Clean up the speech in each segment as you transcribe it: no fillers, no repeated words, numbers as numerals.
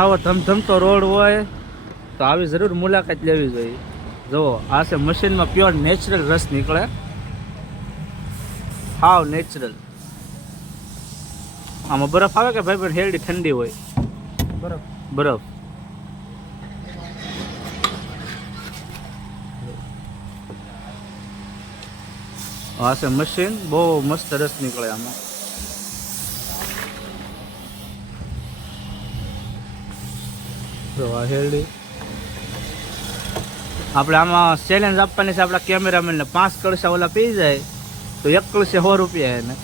આવો ધમધમતો રોડ હોય તો આવી જરૂર મુલાકાત લેવી જોઈએ. જુઓ આ છે મશીનમાં પ્યોર નેચરલ રસ નીકળે, હાવ નેચરલ. આમાં બરફ આવે કે ભાઈ પણ હેરડી ઠંડી હોય? બરફ બરફ. આ છે મશીન, બહુ મસ્ત રસ નીકળે આમાં. જો આ હેરડી આપણે આમાં ચેલેન્જ આપવાની છે આપણા કેમેરામેનને. 5 કળશા ઓલા પી જાય તો 1 કળશે 100 રૂપિયા એને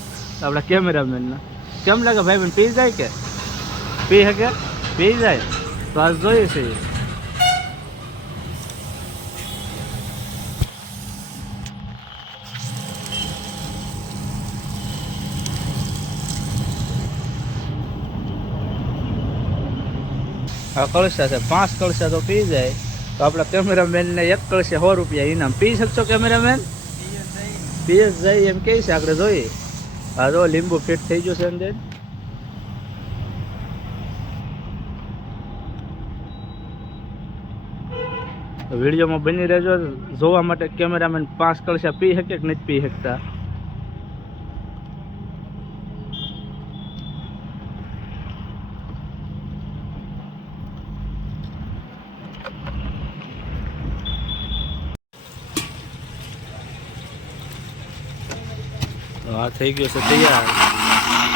આપણા કેમેરામેનને. કેમ લાગે ભાઈ બન, પી જાય કે પી શકે? પી જાય તો આજ જોઈએ છે. આ કળશા છે, 5 કળશા તો પી જાય તો આપણા કેમેરામેનને 1 કળશે 100 રૂપિયા ઇનામ. પી શકશો કેમેરામેન? પી જ જાય એમ કહે છે, આપણે જોઈએ. હા જો લીંબુ ફિટ થઈ ગયું છે અંદર. વિડીયોમાં બની રહેજો જોવા માટે. કેમેરામેન 5 કળશા પી શકે કે નથી પી શકતા? આ થઈ ગયો છે તૈયાર.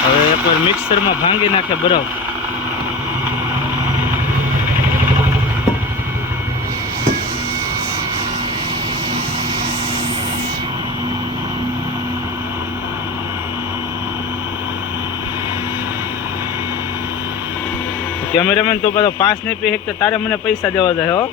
હવે એકવાર મિક્સરમાં ભાંગી નાખે બરફ. કેમેરામેન તો પાછો 5 નહીં પી શકતા, તારે મને પૈસા દેવા જાય હો.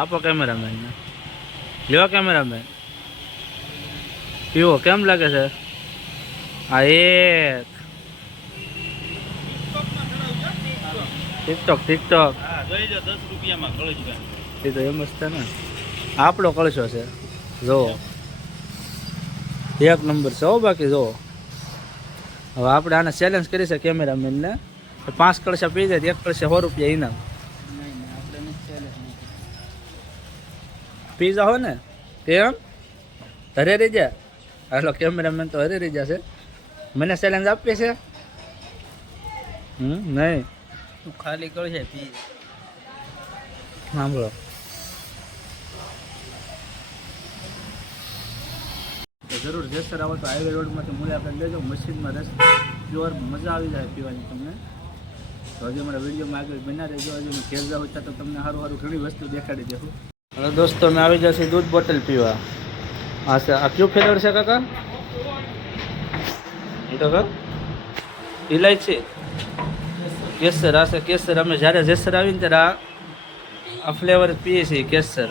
આપો કેમેરામેન ને. લ્યો કેમેરામેન, પીવો. કેમ લાગે છે? આ એક ટિકટોક ટિકટોક એ તો એમ જ છે ને. આપણો કળશો છે જો, 1 નંબર છે હો. બાકી જો હવે આપણે આને ચેલેન્જ કરી છે કેમેરામેનને. 5 કળશા પી જાય 1 કળશે 100 રૂપિયા ઇનામ. પી જાઓ ને કેમ? હરે રહી જા. હાલો કેમેરામેન તો હરે રહી જશે. મને ચેલેન્જ આપી છે? નહીં, તું ખાલી કળશે પી. સાંભળો, જરૂર જેસર આવો તો હાઈવે રોડમાંથી મુલાકાત લેજો. મશીનમાં રસ પ્યોર મજા આવી જાય પીવાની તમને. તો હજી અમારા વિડીયોમાં આગળ બના રહેજો. હજી મેં ઘેર જાઉં તો તમને સારું સારું ઘણી વસ્તુ દેખાડી દઉં. હવે દોસ્તો મેં આવી જશે દૂધ બોટલ પીવા. હા સર, આ કયું ફ્લેવર છે કાકા? એ તો સર ઇલાયચી કેસર. આ છે કેસર. અમે જ્યારે જેસર આવીને ત્યારે આ ફ્લેવર પીએ છીએ કેસર.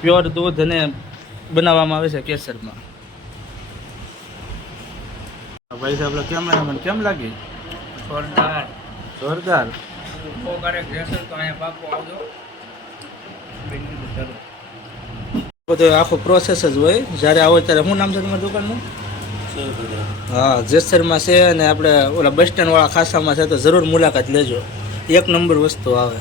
પ્યોર દૂધ અને બનાવવામાં આવે છે કેસરમાં. ભાઈ સાહેબ કેમેરામેન કેમ લાગી? જોરદાર જોરદાર. બધું આખો પ્રોસેસ જ હોય. જ્યારે આવો ત્યારે શું નામ છે તમારી દુકાનનું? હા, જેસરમાં છે. અને આપણે ઓલા બસ સ્ટેન્ડ વાળા ખાસામાં છે તો જરૂર મુલાકાત લેજો. 1 નંબર વસ્તુ આવે.